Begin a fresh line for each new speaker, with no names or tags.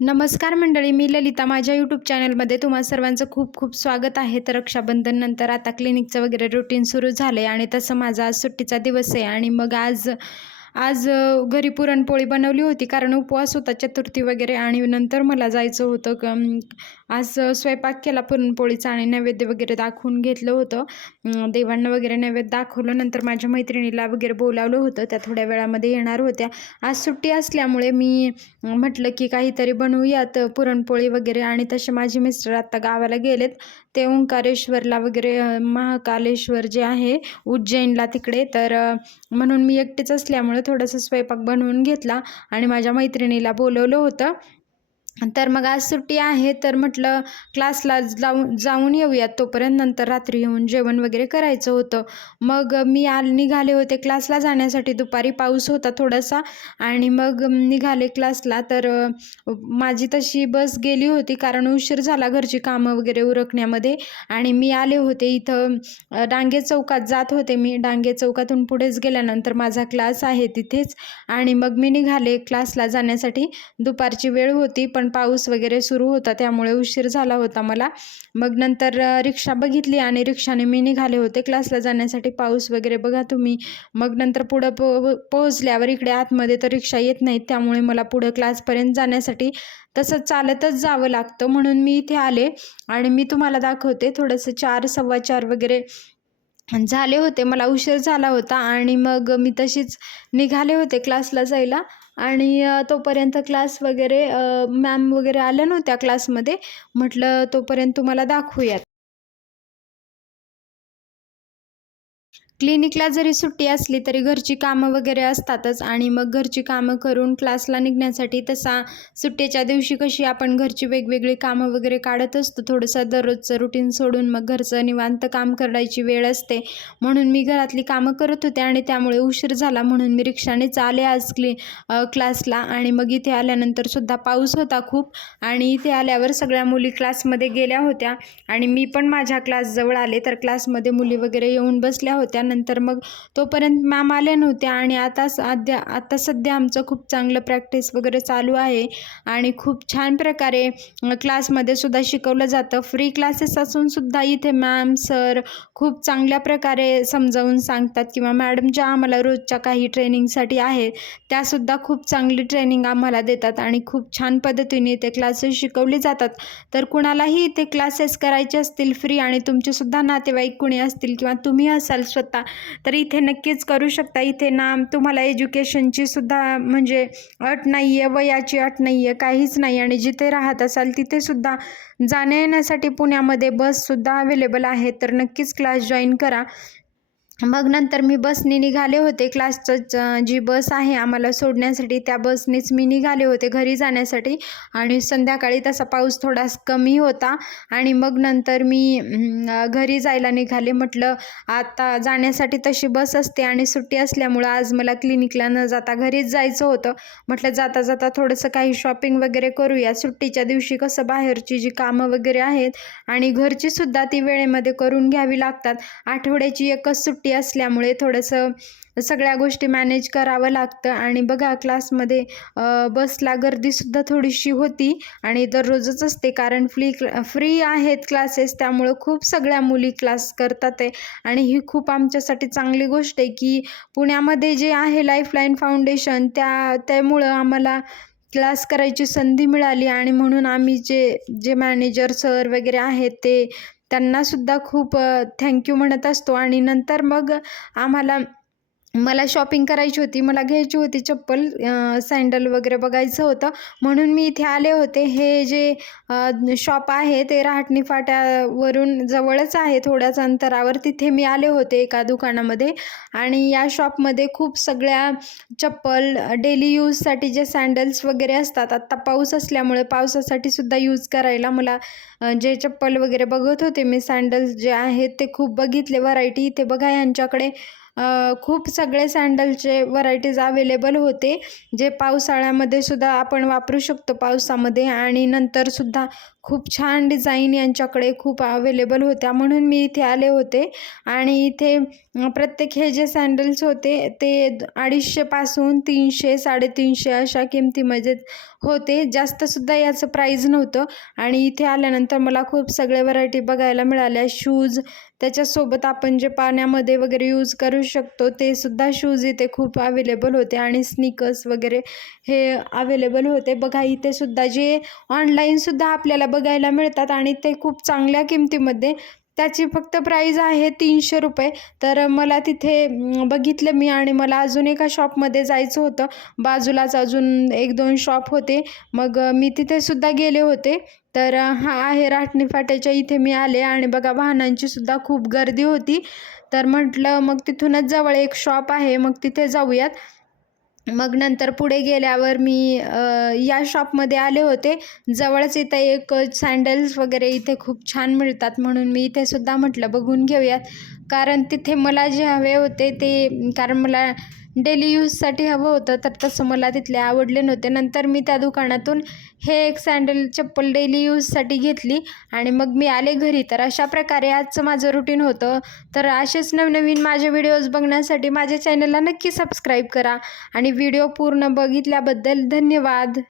नमस्कार मंडळी मी ललिता. माझ्या यूट्यूब चॅनलमध्ये तुम्हा सर्वांचं खूप खूप स्वागत आहे. तर रक्षाबंधन नंतर आता क्लिनिकचं वगैरे रुटीन सुरू झालं आहे आणि तसं माझा आज सुट्टीचा दिवस आहे. आणि मग आज आज घरी पुरणपोळी बनवली होती कारण उपवास होता चतुर्थी वगैरे आणि नंतर मला जायचं होतं क आज स्वयंपाक केला पुरणपोळीचा आणि नैवेद्य वगैरे दाखवून घेतलं होतं. देवांना वगैरे नैवेद्य दाखवलं. नंतर माझ्या मैत्रिणीला वगैरे बोलावलं होतं. त्या थोड्या वेळामध्ये येणार होत्या. आज सुट्टी असल्यामुळे मी म्हटलं की काहीतरी बनवूयात पुरणपोळी वगैरे आणि तसे माझे मिस्टर आत्ता गावाला गेलेत. ते ओंकारेश्वरला वगैरे महाकालेश्वर जे आहे उज्जैनला तिकडे. तर म्हणून मी एकटेच असल्यामुळे थोडंसं स्वयंपाक बनवून घेतला आणि माझ्या मैत्रिणीला बोलवलं होतं. तर मग आज सुट्टी आहे तर म्हटलं क्लासला जाऊन जाऊन येऊयात. तोपर्यंत नंतर रात्री येऊन जेवण वगैरे करायचं होतं. मग मी आल निघाले होते क्लासला जाण्यासाठी. दुपारी पाऊस होता थोडासा आणि मग निघाले क्लासला. तर माझी तशी बस गेली होती कारण उशीर झाला घरची कामं वगैरे उरकण्यामध्ये आणि मी आले होते इथं डांगे चौकात जात होते मी. डांगे चौकातून पुढेच गेल्यानंतर माझा क्लास आहे तिथेच आणि मग मी निघाले क्लासला जाण्यासाठी. दुपारची वेळ होती पण पाऊस वगैरे सुरू होता त्यामुळे उशीर झाला होता मला. मग नंतर रिक्षा बघितली आणि रिक्षाने मी निघाले होते क्लासला जाण्यासाठी. पाऊस वगैरे बघा तुम्ही. मग नंतर पुढं पो पोहोचल्यावर इकडे आतमध्ये तर रिक्षा येत नाहीत त्यामुळे मला पुढं क्लासपर्यंत जाण्यासाठी तसं चालतच जावं लागतं म्हणून मी इथे आले. आणि मी तुम्हाला दाखवते थोडंसं चार सव्वा चार वगैरे झाले होते मला उशीर झाला होता आणि मग मी तशीच निघाले होते क्लासला जायला आणि तोपर्यंत क्लास वगैरे मॅम वगैरे आल्या नव्हत्या क्लासमध्ये. म्हटलं तोपर्यंत तुम्हाला दाखवूयात. क्लिनिकला जरी सुट्टी असली तरी घरची कामं वगैरे असतातच आणि मग घरची कामं करून क्लासला निघण्यासाठी तसा सुट्टीच्या दिवशी कशी आपण घरची वेगवेगळी कामं वगैरे काढत असतो थोडंसं दररोजचं रुटीन सोडून मग घरचं निवांत काम करायची वेळ असते. म्हणून मी घरातली कामं करत होते आणि त्यामुळे उशीर झाला म्हणून मी रिक्षानेच आले आज क्लि क्लासला आणि मग इथे आल्यानंतर सुद्धा पाऊस होता खूप आणि इथे आल्यावर सगळ्या मुली क्लासमध्ये गेल्या होत्या आणि मी पण माझ्या क्लासजवळ आले. तर क्लासमध्ये मुली वगैरे येऊन बसल्या होत्या. नंतर मग तोपर्यंत मॅम आल्या नव्हत्या आणि आता अद्या आता सध्या आमचं खूप चांगलं प्रॅक्टिस वगैरे चालू आहे आणि खूप छान प्रकारे क्लासमध्ये सुद्धा शिकवलं जातं. फ्री क्लासेस असून सुद्धा इथे मॅम सर खूप चांगल्या प्रकारे समजावून सांगतात किंवा मॅडम ज्या आम्हाला रोजच्या काही ट्रेनिंगसाठी आहेत त्यासुद्धा खूप चांगली ट्रेनिंग आम्हाला देतात आणि खूप छान पद्धतीने ते क्लासेस शिकवले जातात. तर कुणालाही इथे क्लासेस करायचे असतील फ्री आणि तुमचेसुद्धा नातेवाईक कुणी असतील किंवा तुम्ही असाल स्वतः तर इथे नक्कीच करू शकता. इथे ना तुम्हाला एज्युकेशनची सुद्धा म्हणजे अट नाही आहे वयाची अट नाही आहे काहीच नाही. आणि जिथे राहत असाल तिथेसुद्धा जाण्या येण्यासाठी पुण्यामध्ये बससुद्धा अवेलेबल आहे. तर नक्कीच क्लास जॉईन करा. मग नंतर मी बसने निघाले होते क्लासचं जी बस आहे आम्हाला सोडण्यासाठी त्या बसनेच मी निघाले होते घरी जाण्यासाठी. आणि संध्याकाळी तसा पाऊस थोडा कमी होता. आणि मग नंतर मी घरी जायला निघाले. म्हटलं आता जाण्यासाठी तशी बस असते आणि सुट्टी असल्यामुळं आज मला क्लिनिकला न जाता घरीच जायचं होतं. म्हटलं जाता जाता थोडंसं काही शॉपिंग वगैरे करूया. सुट्टीच्या दिवशी कसं बाहेरची जी कामं वगैरे आहेत आणि घरचीसुद्धा ती वेळेमध्ये करून घ्यावी लागतात. आठवड्याची एकच सुट्टी असल्यामुळे थोडंसं सगळ्या गोष्टी मॅनेज करावं लागतं. आणि बघा क्लासमध्ये बसला गर्दीसुद्धा थोडीशी होती आणि दररोजच असते. कारण फ्री फ्री आहेत क्लासेस त्यामुळं खूप सगळ्या मुली क्लास करतात आहे. आणि ही खूप आमच्यासाठी चांगली गोष्ट आहे की पुण्यामध्ये जे आहे लाईफलाईन फाउंडेशन त्या त्यामुळं आम्हाला क्लास करायची संधी मिळाली. आणि म्हणून आम्ही जे जे मॅनेजर सर वगैरे आहेत ते त्यांनासुद्धा खूप थँक्यू म्हणत असतो. आणि नंतर मग आम्हाला मला शॉपिंग करायची होती मला घ्यायची होती चप्पल सँडल वगैरे बघायचं होतं. म्हणून मी इथे आले होते. हे जे शॉप आहे ते रहाटणी फाट्यावरून जवळच आहे. थोड्याच अंतरावर तिथे मी आले होते एका दुकानामध्ये. आणि या शॉपमध्ये खूप सगळ्या चप्पल डेली यूजसाठी जे सँडल्स वगैरे असतात आत्ता पाऊस असल्यामुळे पावसासाठी सुद्धा यूज करायला मला जे चप्पल वगैरे बघत होते मी सँडल्स जे आहेत ते खूप बघितले. व्हरायटी इथे बघा यांच्याकडे. खूप सगळे सँडलचे व्हरायटीज अवेलेबल होते. जे पावसाळ्यामध्ये सुद्धा आपण वापरू शकतो पावसामध्ये आणि नंतरसुद्धा खूप छान डिझाईन यांच्याकडे खूप अवेलेबल होत्या. म्हणून मी इथे आले होते. आणि इथे प्रत्येक हे जे सँडल्स होते ते अडीचशेपासून तीनशे साडेतीनशे अशा किमतीमध्ये होते. जास्तसुद्धा याचं प्राईज नव्हतं. आणि इथे आल्यानंतर मला खूप सगळ्या व्हरायटी बघायला मिळाल्या. शूज त्याच्यासोबत आपण जे पाण्यामध्ये वगैरे यूज करू शकतो ते सुद्धा शूज इथे खूप अवेलेबल होते. आणि स्निकर्स वगैरे हे अवेलेबल होते. बघा इथे सुद्धा जे ऑनलाईनसुद्धा आपल्याला बघायला मिळतात आणि ते खूप चांगल्या किमतीमध्ये त्याची फक्त प्राईज आहे तीनशे रुपये. तर मला तिथे बघितलं मी आणि मला अजून एका शॉपमध्ये जायचं होतं. बाजूलाच अजून एक दोन शॉप होते. मग मी तिथेसुद्धा गेले होते. तर हा आहे राटणी फाट्याच्या इथे मी आले आणि बघा वाहनांची सुद्धा खूप गर्दी होती. तर म्हटलं मग तिथूनच जवळ एक शॉप आहे. मग तिथे जाऊयात. मग नंतर पुढे गेल्यावर मी या शॉपमध्ये आले होते. जवळच इथं एक सँडल्स वगैरे इथे खूप छान मिळतात म्हणून मी इथे सुद्धा म्हटलं बघून घेऊयात. कारण तिथे मला जे हवे होते ते कारण मला डेली यूजसाठी हवं होतं तर तसं मला तिथले आवडले नव्हते. नंतर मी त्या दुकानातून हे एक सँडल चप्पल डेली यूजसाठी घेतली आणि मग मी आले घरी. तर अशा प्रकारे आजचं माझं रुटीन होतं. तर असेच नवनवीन माझे व्हिडिओज बघण्यासाठी माझ्या चॅनलला नक्की सबस्क्राईब करा आणि व्हिडिओ पूर्ण बघितल्याबद्दल धन्यवाद.